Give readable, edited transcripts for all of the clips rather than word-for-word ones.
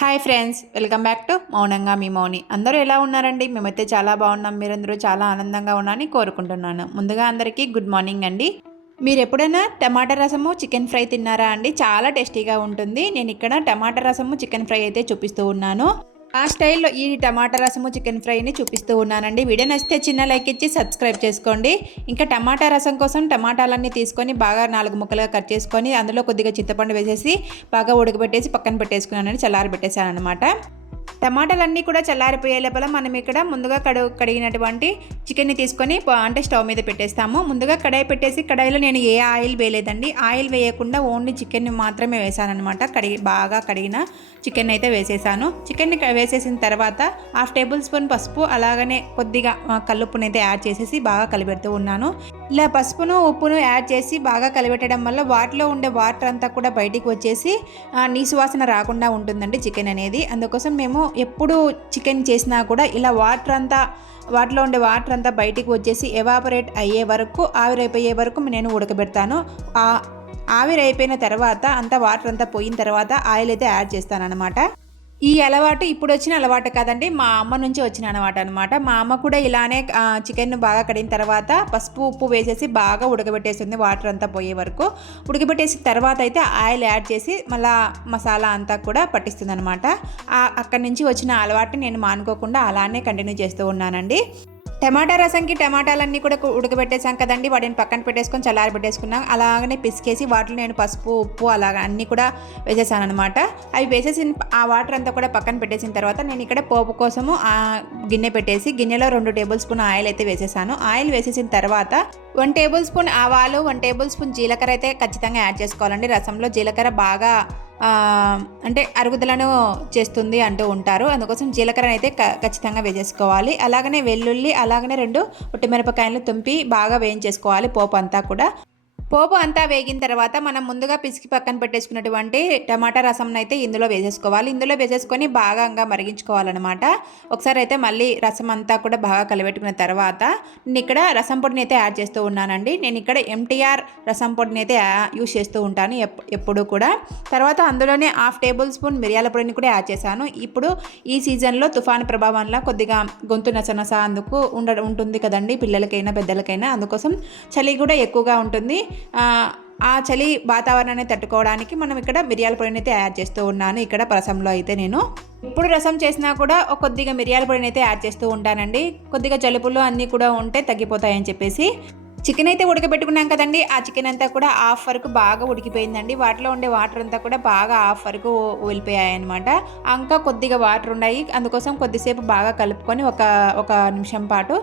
Hi friends, welcome back to మౌనంగా మీ మౌని. అందరూ ఎలా ఉన్నారండి? మేమైతే చాలా బాగున్నాం. మీరందరూ చాలా ఆనందంగా ఉన్నారని కోరుకుంటున్నాను. ముందుగా అందరికీ గుడ్ మార్నింగ్ అండి. మీరు ఎప్పుడైనా టమాటా రసము చికెన్ ఫ్రై తిన్నారా అండి? చాలా టేస్టీగా ఉంటుంది. నేను ఇక్కడ టమాటా రసము చికెన్ ఫ్రై అయితే చూపిస్తూ ఉన్నాను. ఆ స్టైల్లో ఈ టమాటా రసము చికెన్ ఫ్రైని చూపిస్తూ ఉన్నానండి. వీడియో నచ్చితే చిన్న లైక్ ఇచ్చి సబ్స్క్రైబ్ చేసుకోండి. ఇంకా టమాటా రసం కోసం టమాటాలన్నీ తీసుకొని బాగా 4 ముక్కలుగా కట్ చేసుకొని అందులో కొద్దిగా చింతపండు వేసేసి బాగా ఉడకబెట్టేసి పక్కన పెట్టేసుకున్నానండి. చల్లారబెట్టేసాను అనమాట. టమాటాలన్నీ కూడా చల్లారిపోయే లోపల మనం ఇక్కడ ముందుగా కడిగినటువంటి చికెన్ని తీసుకొని అంటే స్టవ్ మీద పెట్టేస్తాము. ముందుగా కడాయి పెట్టేసి, కడాయిలో నేను ఏ ఆయిల్ వేయలేదండి. ఆయిల్ వేయకుండా ఓన్లీ చికెన్ని మాత్రమే వేసాను అనమాట. బాగా కడిగిన చికెన్ అయితే వేసేసాను. చికెన్ని వేసేసిన తర్వాత 1/2 టేబుల్ స్పూన్ పసుపు, అలాగనే కొద్దిగా కల్లుప్పుని అయితే యాడ్ చేసేసి బాగా కలిపెడుతూ ఉన్నాను. ఇలా పసుపును ఉప్పును యాడ్ చేసి బాగా కలిపెట్టడం వల్ల వాటిలో ఉండే వాటర్ అంతా కూడా బయటికి వచ్చేసి నీసు వాసన రాకుండా ఉంటుందండి చికెన్ అనేది. అందుకోసం మేము ఎప్పుడు చికెన్ చేసినా కూడా ఇలా వాటిలో ఉండే వాటర్ అంతా బయటికి వచ్చేసి ఎవాపరేట్ అయ్యే వరకు, ఆవిరైపోయే వరకు నేను ఉడకబెడతాను. ఆవిరైపోయిన తర్వాత అంతా వాటర్ అంతా పోయిన తర్వాత ఆయిల్ అయితే యాడ్ చేస్తానన్నమాట. ఈ అలవాటు ఇప్పుడు వచ్చిన అలవాటు కాదండి, మా అమ్మ నుంచి వచ్చిన అలవాటు అనమాట. మా అమ్మ కూడా ఇలానే చికెన్ బాగా కడిగిన తర్వాత పసుపు ఉప్పు వేసేసి బాగా ఉడకబెట్టేస్తుంది, వాటర్ అంతా పోయే వరకు. ఉడకబెట్టేసిన తర్వాత అయితే ఆయిల్ యాడ్ చేసి మళ్ళా మసాలా అంతా కూడా పట్టిస్తుంది అనమాట. అక్కడి నుంచి వచ్చిన అలవాటుని నేను మానుకోకుండా అలానే కంటిన్యూ చేస్తూ ఉన్నానండి. టమాటా రసంకి టమాటాలన్నీ కూడా ఉడకబెట్టేసాం కదండి, వాటిని పక్కన పెట్టేసుకొని చల్లారి పెట్టేసుకున్నాం. అలాగనే పిసికేసి వాటిలో నేను పసుపు ఉప్పు అలాగ అన్నీ కూడా వేసేసాను అనమాట. అవి వేసేసిన ఆ వాటర్ అంతా కూడా పక్కన పెట్టేసిన తర్వాత నేను ఇక్కడ పోపు కోసము గిన్నె పెట్టేసి గిన్నెలో 2 టేబుల్ స్పూన్ ఆయిల్ అయితే వేసేసాను. ఆయిల్ వేసేసిన తర్వాత 1 టేబుల్ స్పూన్ ఆవాలు, 1 టేబుల్ స్పూన్ జీలకర్ర అయితే ఖచ్చితంగా యాడ్ చేసుకోవాలండి. రసంలో జీలకర్ర బాగా అంటే అరుగుదలను చేస్తుంది అంటూ ఉంటారు. అందుకోసం జీలకర్ర అయితే ఖచ్చితంగా వేసేసుకోవాలి. అలాగనే వెల్లుల్లి, అలాగనే 2 ఒట్టిమిరపకాయలు తుంపి బాగా వేయించేసుకోవాలి పోపు అంతా కూడా. పోపు అంతా వేగిన తర్వాత మనం ముందుగా పిసికి పక్కన పెట్టేసుకున్నటువంటి టమాటా రసం అయితే ఇందులో వేసేసుకోవాలి. ఇందులో వేసేసుకొని బాగా మరిగించుకోవాలన్నమాట. ఒకసారి అయితే మళ్ళీ రసం అంతా కూడా బాగా కలిపెట్టుకున్న తర్వాత నేను ఇక్కడ రసం పొడిని అయితే యాడ్ చేస్తూ ఉన్నానండి. నేను ఇక్కడ ఎంటీఆర్ రసం పొడిని అయితే యూజ్ చేస్తూ ఉంటాను ఎప్పుడు కూడా. తర్వాత అందులోనే 1/2 టేబుల్ స్పూన్ మిరియాల పొడిని కూడా యాడ్ చేశాను. ఇప్పుడు ఈ సీజన్లో తుఫాను ప్రభావంలో కొద్దిగా గొంతు నసనస అందుకు ఉంటుంది కదండి, పిల్లలకైనా పెద్దలకైనా. అందుకోసం చలి కూడా ఎక్కువగా ఉంటుంది. ఆ చలి వాతావరణాన్ని తట్టుకోవడానికి మనం ఇక్కడ మిరియాల పొడిని అయితే యాడ్ చేస్తూ ఉన్నాను. ఇక్కడ రసంలో అయితే నేను ఎప్పుడు రసం చేసినా కూడా కొద్దిగా మిరియాల పొడిని అయితే యాడ్ చేస్తూ ఉంటానండి. కొద్దిగా జలుబులు అన్నీ కూడా ఉంటే తగ్గిపోతాయని చెప్పేసి. చికెన్ అయితే ఉడకబెట్టుకున్నాం కదండి, ఆ చికెన్ అంతా కూడా హాఫ్ వరకు బాగా ఉడికిపోయిందండి. వాటిలో ఉండే వాటర్ అంతా కూడా బాగా హాఫ్ వరకు వెళ్ళిపోయాయి అనమాట. ఇంకా కొద్దిగా వాటర్ ఉన్నాయి, అందుకోసం కొద్దిసేపు బాగా కలుపుకొని ఒక నిమిషం పాటు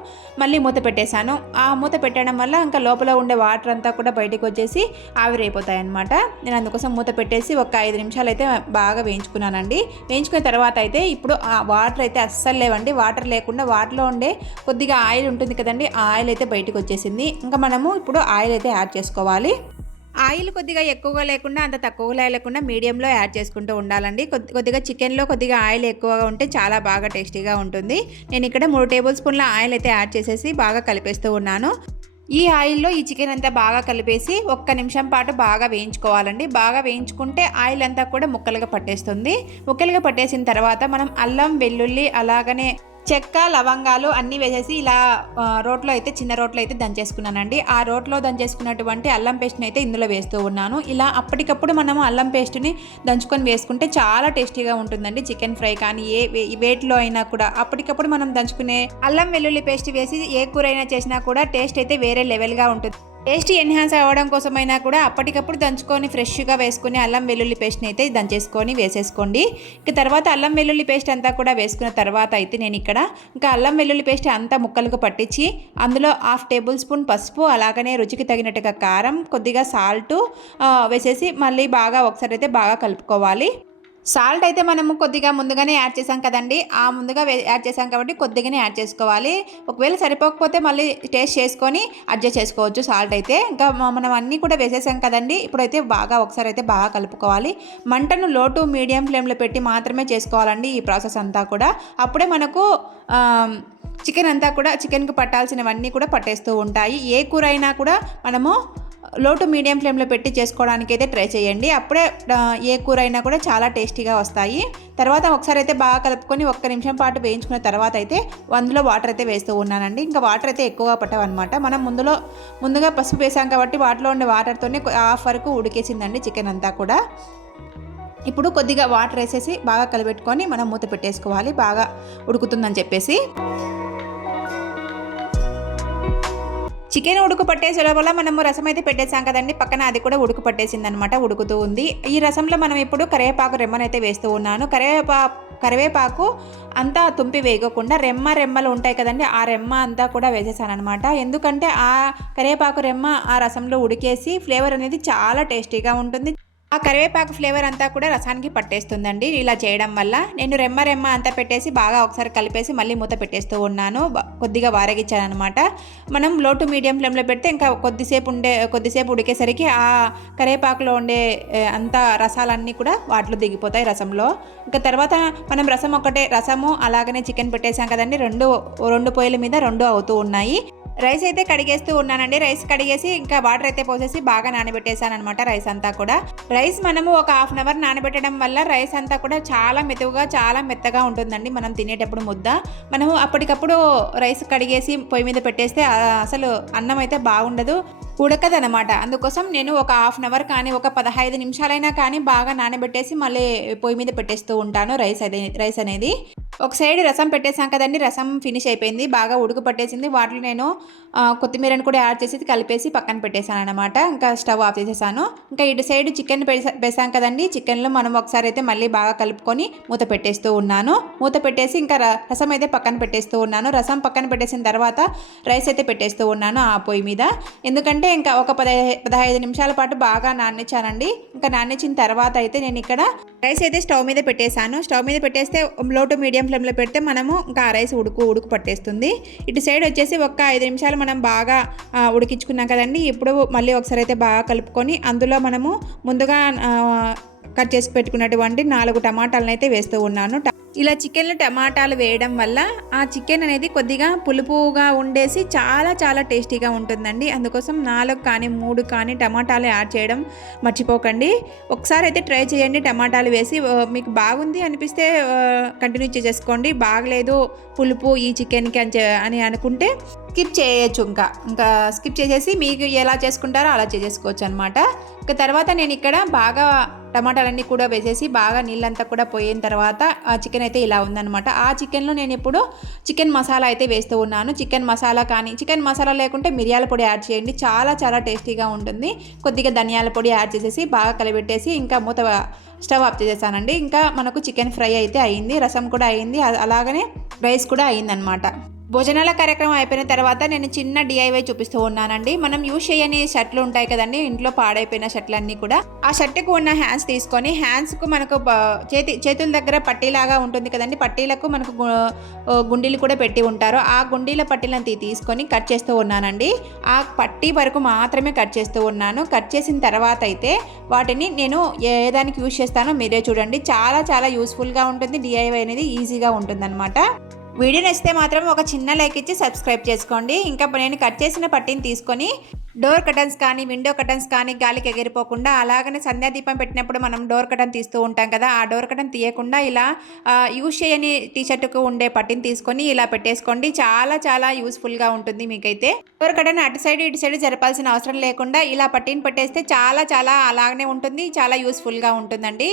మళ్ళీ మూత పెట్టేశాను. ఆ మూత పెట్టడం వల్ల ఇంకా లోపల ఉండే వాటర్ అంతా కూడా బయటకు వచ్చేసి ఆవిరైపోతాయి అనమాట. నేను అందుకోసం మూత పెట్టేసి ఒక 5 నిమిషాలు అయితే బాగా వేయించుకున్నానండి. వేయించుకున్న తర్వాత అయితే ఇప్పుడు ఆ వాటర్ అయితే అస్సలు లేవండి. వాటర్ లేకుండా వాటిలో ఉండే కొద్దిగా ఆయిల్ ఉంటుంది కదండి, ఆ ఆయిల్ అయితే బయటకు వచ్చేసింది. ఇంకా మనము ఇప్పుడు ఆయిల్ అయితే యాడ్ చేసుకోవాలి. ఆయిల్ కొద్దిగా ఎక్కువగా లేకుండా అంత తక్కువగా లేకుండా మీడియంలో యాడ్ చేసుకుంటూ ఉండాలండి. కొద్దిగా చికెన్లో కొద్దిగా ఆయిల్ ఎక్కువగా ఉంటే చాలా బాగా టేస్టీగా ఉంటుంది. నేను ఇక్కడ 3 టేబుల్ స్పూన్ల ఆయిల్ అయితే యాడ్ చేసేసి బాగా కలిపేస్తూ ఉన్నాను. ఈ ఆయిల్లో ఈ చికెన్ అంతా బాగా కలిపేసి 1 నిమిషం పాటు బాగా వేయించుకోవాలండి. బాగా వేయించుకుంటే ఆయిల్ అంతా కూడా ముక్కలుగా పట్టేస్తుంది. ముక్కలుగా పట్టేసిన తర్వాత మనం అల్లం, వెల్లుల్లి, అలాగనే చెక్క, లవంగాలు అన్నీ వేసేసి ఇలా చిన్న రోట్లో అయితే దంచేసుకున్నానండి. ఆ రోట్లో దంచేసుకున్నటువంటి అల్లం పేస్ట్ని అయితే ఇందులో వేస్తూ ఉన్నాను. ఇలా అప్పటికప్పుడు మనము అల్లం పేస్ట్ని దంచుకొని వేసుకుంటే చాలా టేస్టీగా ఉంటుందండి. చికెన్ ఫ్రై కానీ వేటిలో అయినా కూడా అప్పటికప్పుడు మనం దంచుకునే అల్లం వెల్లుల్లి పేస్ట్ వేసి ఏ కూర అయినా చేసినా కూడా టేస్ట్ అయితే వేరే లెవెల్గా ఉంటుంది. టేస్ట్ ఎన్హాన్స్ అవ్వడం కోసమైనా కూడా అప్పటికప్పుడు దంచుకొని ఫ్రెష్గా వేసుకుని అల్లం వెల్లుల్లి పేస్ట్ని అయితే దంచేసుకొని వేసేసుకోండి. ఇక తర్వాత అల్లం వెల్లుల్లి పేస్ట్ అంతా కూడా వేసుకున్న తర్వాత అయితే నేను ఇక్కడ ఇంకా అల్లం వెల్లుల్లి పేస్ట్ అంతా ముక్కలకు పట్టించి అందులో 1/2 టేబుల్ స్పూన్ పసుపు, అలాగనే రుచికి తగినట్టుగా కారం, కొద్దిగా సాల్ట్ వేసేసి మళ్ళీ ఒకసారి అయితే బాగా కలుపుకోవాలి. సాల్ట్ అయితే మనము కొద్దిగా ముందుగానే యాడ్ చేసాం కదండి, ముందుగా యాడ్ చేసాం కాబట్టి కొద్దిగానే యాడ్ చేసుకోవాలి. ఒకవేళ సరిపోకపోతే మళ్ళీ టేస్ట్ చేసుకొని అడ్జస్ట్ చేసుకోవచ్చు సాల్ట్ అయితే. ఇంకా మనం అన్నీ కూడా వేసేసాం కదండి, ఇప్పుడైతే ఒకసారి అయితే బాగా కలుపుకోవాలి. మంటను లో టు మీడియం ఫ్లేమ్లో పెట్టి మాత్రమే చేసుకోవాలండి ఈ ప్రాసెస్ అంతా కూడా. అప్పుడే మనకు చికెన్కి పట్టాల్సినవన్నీ కూడా పట్టేస్తూ ఉంటాయి. ఏ కూర అయినా కూడా మనము లో టు మీడియం ఫ్లేమ్లో పెట్టి చేసుకోవడానికి అయితే ట్రై చేయండి. అప్పుడే ఏ కూర అయినా కూడా చాలా టేస్టీగా వస్తాయి. తర్వాత ఒకసారి అయితే బాగా కలుపుకొని 1 నిమిషం పాటు వేయించుకున్న తర్వాత అయితే అందులో వాటర్ అయితే వేస్తూ ఉన్నానండి. ఇంకా వాటర్ అయితే ఎక్కువగా పట్టవన్నమాట. మనం ముందుగా పసుపు వేసాం కాబట్టి వాటిలో ఉండే వాటర్తోనే హాఫ్ వరకు ఉడికేసిందండి చికెన్ అంతా కూడా. ఇప్పుడు కొద్దిగా వాటర్ వేసేసి బాగా కలిపెట్టుకొని మనం మూత పెట్టేసుకోవాలి, బాగా ఉడుకుతుందని చెప్పేసి. చికెన్ ఉడుకు పట్టేసే లోపల మనము రసం అయితే పెట్టేసాం కదండి, పక్కన అది కూడా ఉడుకు పట్టేసింది అనమాట, ఉడుకుతూ ఉంది. ఈ రసంలో మనం ఇప్పుడు కరివేపాకు రెమ్మనైతే వేస్తూ ఉన్నాను. కరివేపాకు అంతా తుంపి వేయకుండా రెమ్మలు ఉంటాయి కదండి, ఆ రెమ్మ అంతా కూడా వేసేసాను అనమాట. ఎందుకంటే ఆ కరివేపాకు రెమ్మ ఆ రసంలో ఉడికేసి ఫ్లేవర్ అనేది చాలా టేస్టీగా ఉంటుంది. ఆ కరివేపాకు ఫ్లేవర్ అంతా కూడా రసానికి పట్టేస్తుందండి ఇలా చేయడం వల్ల. నేను రెమ్మ అంతా పెట్టేసి బాగా ఒకసారి కలిపేసి మళ్ళీ మూత పెట్టేస్తూ ఉన్నాను. కొద్దిగా వారగిచ్చాను అనమాట. మనం లో టు మీడియం ఫ్లేమ్లో పెడితే ఇంకా కొద్దిసేపు ఉడికేసరికి ఆ కరివేపాకులో ఉండే అంత రసాలన్నీ కూడా వాటిలో దిగిపోతాయి రసంలో. ఇంకా తర్వాత మనం రసము అలాగనే చికెన్ పెట్టేసాం కదండి, రెండు పొయ్యిల మీద రెండు అవుతూ ఉన్నాయి. రైస్ అయితే కడిగేస్తూ ఉన్నానండి. రైస్ కడిగేసి ఇంకా వాటర్ అయితే పోసేసి బాగా నానబెట్టేసాను అనమాట రైస్ అంతా కూడా. రైస్ మనము ఒక హాఫ్ అన్ అవర్ నానబెట్టడం వల్ల రైస్ అంతా కూడా చాలా మెత్తగా ఉంటుందండి. మనం తినేటప్పుడు ముద్ద మనము అప్పటికప్పుడు రైస్ కడిగేసి పొయ్యి మీద పెట్టేస్తే అసలు అన్నం అయితే బాగుండదు, ఉడకదనమాట. అందుకోసం నేను ఒక హాఫ్ అన్ అవర్ కానీ ఒక 15 నిమిషాలైనా కానీ బాగా నానబెట్టేసి మళ్ళీ పొయ్యి మీద పెట్టేస్తూ ఉంటాను రైస్ అనేది. ఒక సైడ్ రసం పెట్టేసాం కదండి, రసం ఫినిష్ అయిపోయింది, బాగా ఉడుకు పట్టేసింది. వాటిలో నేను కొత్తిమీరని కూడా యాడ్ చేసి కలిపేసి పక్కన పెట్టేశాను అనమాట. ఇంకా స్టవ్ ఆఫ్ చేసేసాను. ఇంకా ఇటు సైడ్ చికెన్ వేసాం కదండి, చికెన్లో మనం ఒకసారి అయితే మళ్ళీ బాగా కలుపుకొని మూత పెట్టేస్తూ ఉన్నాను. మూత పెట్టేసి ఇంకా రసం అయితే పక్కన పెట్టేస్తూ ఉన్నాను. రసం పక్కన పెట్టేసిన తర్వాత రైస్ అయితే పెట్టేస్తూ ఉన్నాను ఆ పొయ్యి మీద. ఎందుకంటే ఇంకా ఒక 15 నిమిషాల పాటు బాగా నాననిచ్చానండి. ఇంకా నాననిచ్చిన తర్వాత అయితే నేను ఇక్కడ రైస్ అయితే స్టవ్ మీద పెట్టేశాను. స్టవ్ మీద పెట్టేస్తే లో టు మీడియం ఫ్లేమ్లో పెడితే మనము ఇంకా ఆ రైస్ ఉడుకు పట్టేస్తుంది. ఇటు సైడ్ వచ్చేసి ఒక 5 నిమిషాలు మనం బాగా ఉడికించుకున్నాం కదండి. ఇప్పుడు మళ్ళీ ఒకసారి అయితే బాగా కలుపుకొని అందులో మనము ముందుగా కట్ చేసి పెట్టుకున్నటువంటి 4 టమాటాలను అయితే వేస్తూ ఉన్నాను. ఇలా చికెన్లో టమాటాలు వేయడం వల్ల ఆ చికెన్ అనేది కొద్దిగా పులుపుగా ఉండేసి చాలా టేస్టీగా ఉంటుందండి. అందుకోసం 4 కానీ 3 కానీ టమాటాలు యాడ్ చేయడం మర్చిపోకండి. ఒకసారి అయితే ట్రై చేయండి టమాటాలు వేసి. మీకు బాగుంది అనిపిస్తే కంటిన్యూ చేసేసుకోండి, బాగలేదు పులుపు ఈ చికెన్కి అని అనుకుంటే స్కిప్ చేయొచ్చు. ఇంకా స్కిప్ చేసేసి మీకు ఎలా చేసుకుంటారో అలా చేసేసుకోవచ్చు అనమాట. ఇంకా తర్వాత నేను ఇక్కడ బాగా టమాటాలన్నీ కూడా వేసేసి బాగా నీళ్ళంతా కూడా పోయిన తర్వాత ఆ చికెన్ అయితే ఇలా ఉందన్నమాట. ఆ చికెన్లో నేను ఇప్పుడు చికెన్ మసాలా అయితే వేస్తూ ఉన్నాను. చికెన్ మసాలా లేకుంటే మిరియాల పొడి యాడ్ చేయండి, చాలా టేస్టీగా ఉంటుంది. కొద్దిగా ధనియాల పొడి యాడ్ చేసేసి బాగా కలిపెట్టేసి ఇంకా స్టవ్ ఆఫ్ చేసేసానండి. ఇంకా మనకు చికెన్ ఫ్రై అయితే అయింది, రసం కూడా అయింది, అలాగనే రైస్ కూడా అయిందనమాట. భోజనాల కార్యక్రమం అయిపోయిన తర్వాత నేను చిన్న DIY చూపిస్తూ ఉన్నానండి. మనం యూజ్ చేయని షర్ట్లు ఉంటాయి కదండి, ఇంట్లో పాడైపోయిన షర్ట్లన్నీ కూడా. ఆ షర్ట్కు ఉన్న హ్యాండ్స్ తీసుకొని హ్యాండ్స్కు మనకు చేతుల దగ్గర పట్టీలాగా ఉంటుంది కదండి, పట్టీలకు మనకు గుండీలు కూడా పెట్టి ఉంటారు. ఆ గుండీల పట్టీలను తీసుకొని కట్ చేస్తూ ఉన్నానండి. ఆ పట్టీ వరకు మాత్రమే కట్ చేస్తూ ఉన్నాను. కట్ చేసిన తర్వాత అయితే వాటిని నేను ఏ దానికి యూజ్ చేస్తానో మీరే చూడండి. చాలా యూస్ఫుల్గా ఉంటుంది. DIY అనేది ఈజీగా ఉంటుందన్నమాట. వీడియో నచ్చితే మాత్రం ఒక చిన్న లైక్ ఇచ్చి సబ్స్క్రైబ్ చేసుకోండి. ఇంకా నేను కట్ చేసిన పట్టీని తీసుకొని డోర్ కర్టన్స్ కానీ విండో కర్టన్స్ కానీ గాలికి ఎగిరిపోకుండా, అలాగనే సంధ్యాదీపం పెట్టినప్పుడు మనం డోర్ కర్టన్ తీస్తూ ఉంటాం కదా, ఆ డోర్ కర్టన్ తీయకుండా ఇలా యూజ్ చేయని టీషర్ట్కు ఉండే పట్టీని తీసుకొని ఇలా పెట్టేసుకోండి. చాలా యూస్ఫుల్గా ఉంటుంది మీకైతే. డోర్ కర్టన్ అటు సైడ్ ఇటు సైడ్ జరపాల్సిన అవసరం లేకుండా ఇలా పట్టీని పెట్టేస్తే చాలా అలాగనే ఉంటుంది, చాలా యూస్ఫుల్గా ఉంటుందండి.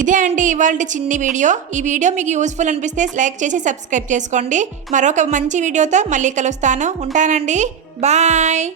ఇదే అండి ఇవాళ చిన్ని వీడియో. ఈ వీడియో మీకు యూస్ఫుల్ అనిపిస్తే లైక్ చేసి సబ్స్క్రైబ్ చేసుకోండి. మరొక మంచి వీడియోతో మళ్ళీ కలుస్తాను. ఉంటానండి, బాయ్.